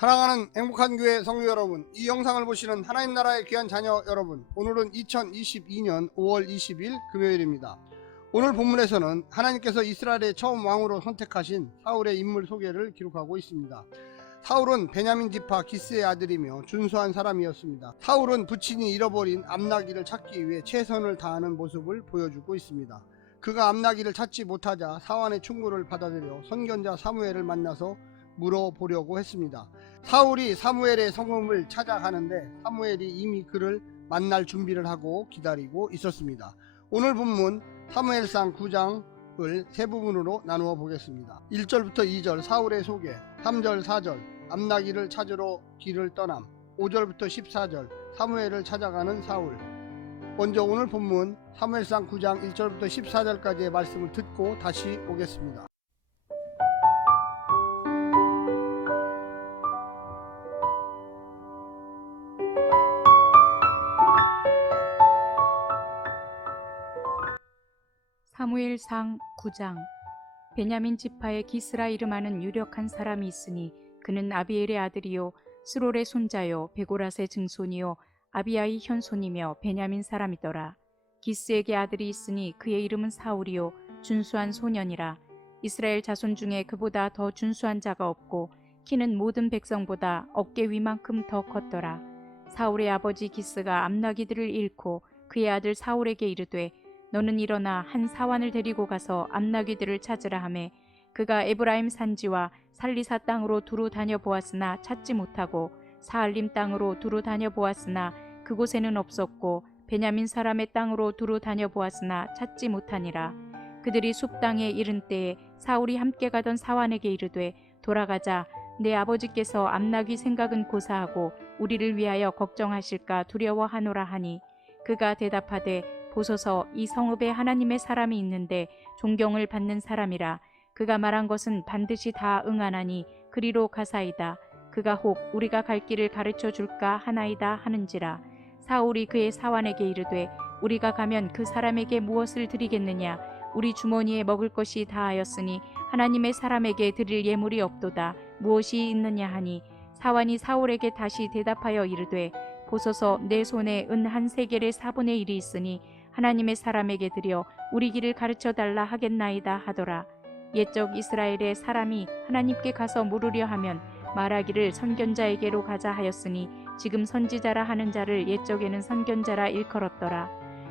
사랑하는 행복한 교회 성도 여러분, 이 영상을 보시는 하나님 나라의 귀한 자녀 여러분, 오늘은 2022년 5월 20일 금요일입니다. 오늘 본문에서는 하나님께서 이스라엘의 처음 왕으로 선택하신 사울의 인물 소개를 기록하고 있습니다. 사울은 베냐민 지파 기스의 아들이며 준수한 사람이었습니다. 사울은 부친이 잃어버린 암나귀를 찾기 위해 최선을 다하는 모습을 보여주고 있습니다. 그가 암나귀를 찾지 못하자 사환의 충고를 받아들여 선견자 사무엘을 만나서 물어보려고 했습니다. 사울이 사무엘의 성읍을 찾아가는데 사무엘이 이미 그를 만날 준비를 하고 기다리고 있었습니다. 오늘 본문 사무엘상 9장을 세 부분으로 나누어 보겠습니다. 1절부터 2절 사울의 소개, 3절 4절 암나귀를 찾으러 길을 떠남, 5절부터 14절 사무엘을 찾아가는 사울. 먼저 오늘 본문 사무엘상 9장 1절부터 14절까지의 말씀을 듣고 다시 오겠습니다. 사무엘상 9장. 베냐민 지파의 기스라 이름하는 유력한 사람이 있으니 그는 아비엘의 아들이요 스롤의 손자요 베고랏의 증손이요 아비야의 현손이며 베냐민 사람이더라. 기스에게 아들이 있으니 그의 이름은 사울이요 준수한 소년이라. 이스라엘 자손 중에 그보다 더 준수한 자가 없고 키는 모든 백성보다 어깨 위만큼 더 컸더라. 사울의 아버지 기스가 암나귀들을 잃고 그의 아들 사울에게 이르되 너는 일어나 한 사환을 데리고 가서 암나귀들을 찾으라 하매 그가 에브라임 산지와 살리사 땅으로 두루 다녀보았으나 찾지 못하고 사알림 땅으로 두루 다녀보았으나 그곳에는 없었고 베냐민 사람의 땅으로 두루 다녀보았으나 찾지 못하니라. 그들이 숲 땅에 이른 때에 사울이 함께 가던 사환에게 이르되 돌아가자. 내 아버지께서 암나귀 생각은 고사하고 우리를 위하여 걱정하실까 두려워하노라 하니 그가 대답하되 보소서 이 성읍에 하나님의 사람이 있는데 존경을 받는 사람이라. 그가 말한 것은 반드시 다 응하나니 그리로 가사이다. 그가 혹 우리가 갈 길을 가르쳐 줄까 하나이다 하는지라. 사울이 그의 사환에게 이르되 우리가 가면 그 사람에게 무엇을 드리겠느냐. 우리 주머니에 먹을 것이 다하였으니 하나님의 사람에게 드릴 예물이 없도다. 무엇이 있느냐 하니 사환이 사울에게 다시 대답하여 이르되 보소서 내 손에 은 한 세겔의 4분의 1이 있으니 하나님의 사람에게 드려 우리 길을 가르쳐 달라 하겠나이다 하더라. 옛적 이스라엘의 사람이 하나님께 가서 물으려 하면 말하기를 선견자에게로 가자 하였으니 지금 선지자라 하는 자를 옛적에는 선견자라 일컬었더라.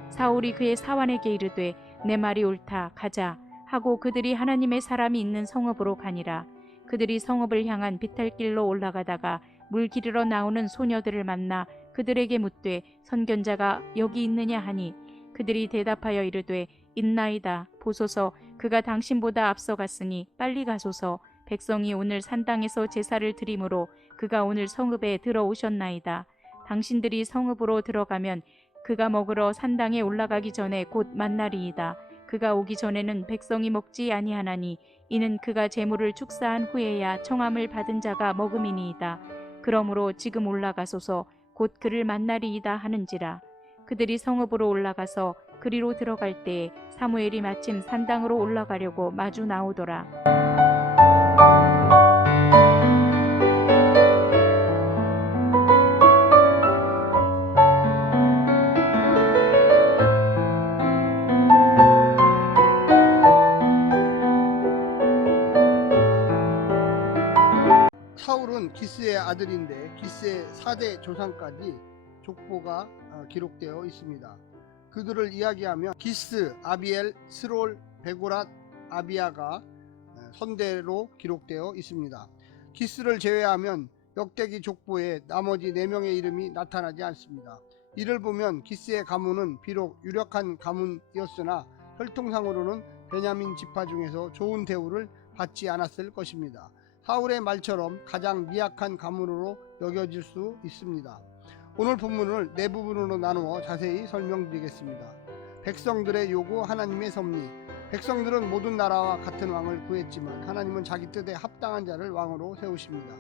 사울이 그의 사환에게 이르되 내 말이 옳다 가자 하고 그들이 하나님의 사람이 있는 성읍으로 가니라. 그들이 성읍을 향한 비탈길로 올라가다가 물 기르러 나오는 소녀들을 만나 그들에게 묻되 선견자가 여기 있느냐 하니 그들이 대답하여 이르되 있나이다. 보소서 그가 당신보다 앞서갔으니 빨리 가소서. 백성이 오늘 산당에서 제사를 드리므로 그가 오늘 성읍에 들어오셨나이다. 당신들이 성읍으로 들어가면 그가 먹으러 산당에 올라가기 전에 곧 만나리이다. 그가 오기 전에는 백성이 먹지 아니하나니 이는 그가 제물을 축사한 후에야 청함을 받은 자가 먹음이니이다. 그러므로 지금 올라가소서. 곧 그를 만나리이다 하는지라. 그들이 성읍으로 올라가서 그리로 들어갈 때에 사무엘이 마침 산당으로 올라가려고 마주 나오더라. 사울은 기스의 아들인데 기스의 4대 조상까지 족보가 기록되어 있습니다. 그들을 이야기하면 기스, 아비엘, 스롤, 베고랏, 아비야가 선대로 기록되어 있습니다. 기스를 제외하면 역대기 족보에 나머지 4명의 이름이 나타나지 않습니다. 이를 보면 기스의 가문은 비록 유력한 가문이었으나 혈통상으로는 베냐민 지파 중에서 좋은 대우를 받지 않았을 것입니다. 사울의 말처럼 가장 미약한 가문으로 여겨질 수 있습니다. 오늘 본문을 4부분으로 나누어 자세히 설명드리겠습니다. 백성들의 요구, 하나님의 섭리. 백성들은 모든 나라와 같은 왕을 구했지만 하나님은 자기 뜻에 합당한 자를 왕으로 세우십니다.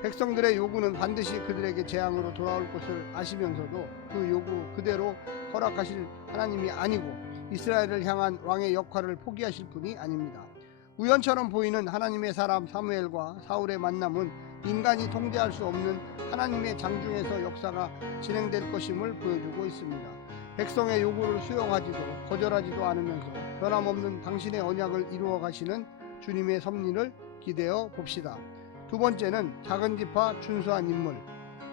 백성들의 요구는 반드시 그들에게 재앙으로 돌아올 것을 아시면서도 그 요구 그대로 허락하실 하나님이 아니고 이스라엘을 향한 왕의 역할을 포기하실 분이 아닙니다. 우연처럼 보이는 하나님의 사람 사무엘과 사울의 만남은 인간이 통제할 수 없는 하나님의 장중에서 역사가 진행될 것임을 보여주고 있습니다. 백성의 요구를 수용하지도 거절하지도 않으면서 변함없는 당신의 언약을 이루어 가시는 주님의 섭리를 기대어 봅시다. 두 번째는 작은 지파 준수한 인물.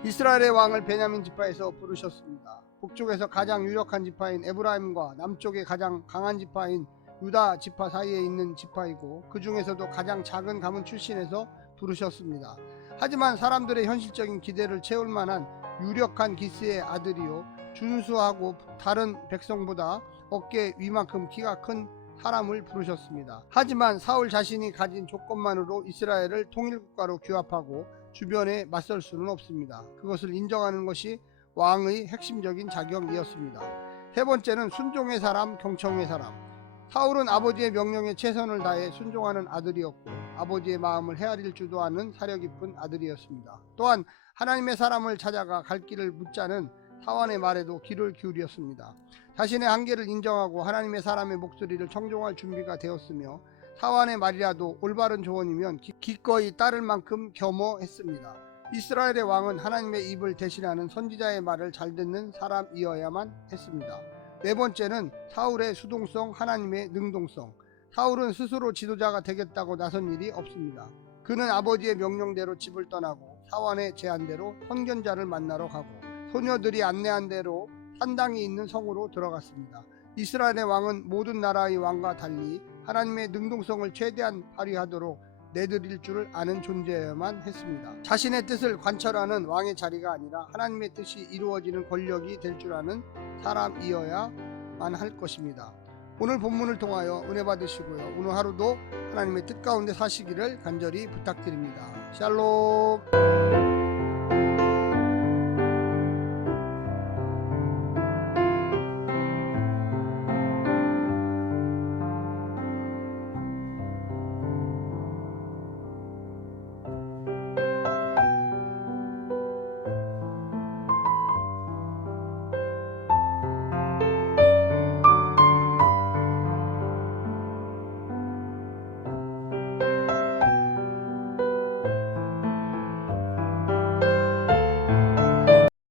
이스라엘의 왕을 베냐민 지파에서 부르셨습니다. 북쪽에서 가장 유력한 지파인 에브라임과 남쪽에 가장 강한 지파인 유다 지파 사이에 있는 지파이고 그 중에서도 가장 작은 가문 출신에서 부르셨습니다. 하지만 사람들의 현실적인 기대를 채울 만한 유력한 기스의 아들이요 준수하고 다른 백성보다 어깨 위만큼 키가 큰 사람을 부르셨습니다. 하지만 사울 자신이 가진 조건만으로 이스라엘을 통일국가로 규합하고 주변에 맞설 수는 없습니다. 그것을 인정하는 것이 왕의 핵심적인 자격이었습니다. 세 번째는 순종의 사람, 경청의 사람. 사울은 아버지의 명령에 최선을 다해 순종하는 아들이었고 아버지의 마음을 헤아릴 줄도 아는 사려 깊은 아들이었습니다. 또한 하나님의 사람을 찾아가 갈 길을 묻자는 사환의 말에도 귀를 기울였습니다. 자신의 한계를 인정하고 하나님의 사람의 목소리를 청종할 준비가 되었으며 사환의 말이라도 올바른 조언이면 기꺼이 따를 만큼 겸허했습니다. 이스라엘의 왕은 하나님의 입을 대신하는 선지자의 말을 잘 듣는 사람이어야만 했습니다. 네 번째는 사울의 수동성, 하나님의 능동성. 사울은 스스로 지도자가 되겠다고 나선 일이 없습니다. 그는 아버지의 명령대로 집을 떠나고 사환의 제안대로 선견자를 만나러 가고 소녀들이 안내한 대로 산당이 있는 성으로 들어갔습니다. 이스라엘의 왕은 모든 나라의 왕과 달리 하나님의 능동성을 최대한 발휘하도록 내드릴 줄을 아는 존재여야만 했습니다. 자신의 뜻을 관철하는 왕의 자리가 아니라 하나님의 뜻이 이루어지는 권력이 될 줄 아는 사람이어야만 할 것입니다. 오늘 본문을 통하여 은혜 받으시고요. 오늘 하루도 하나님의 뜻 가운데 사시기를 간절히 부탁드립니다. 샬롬.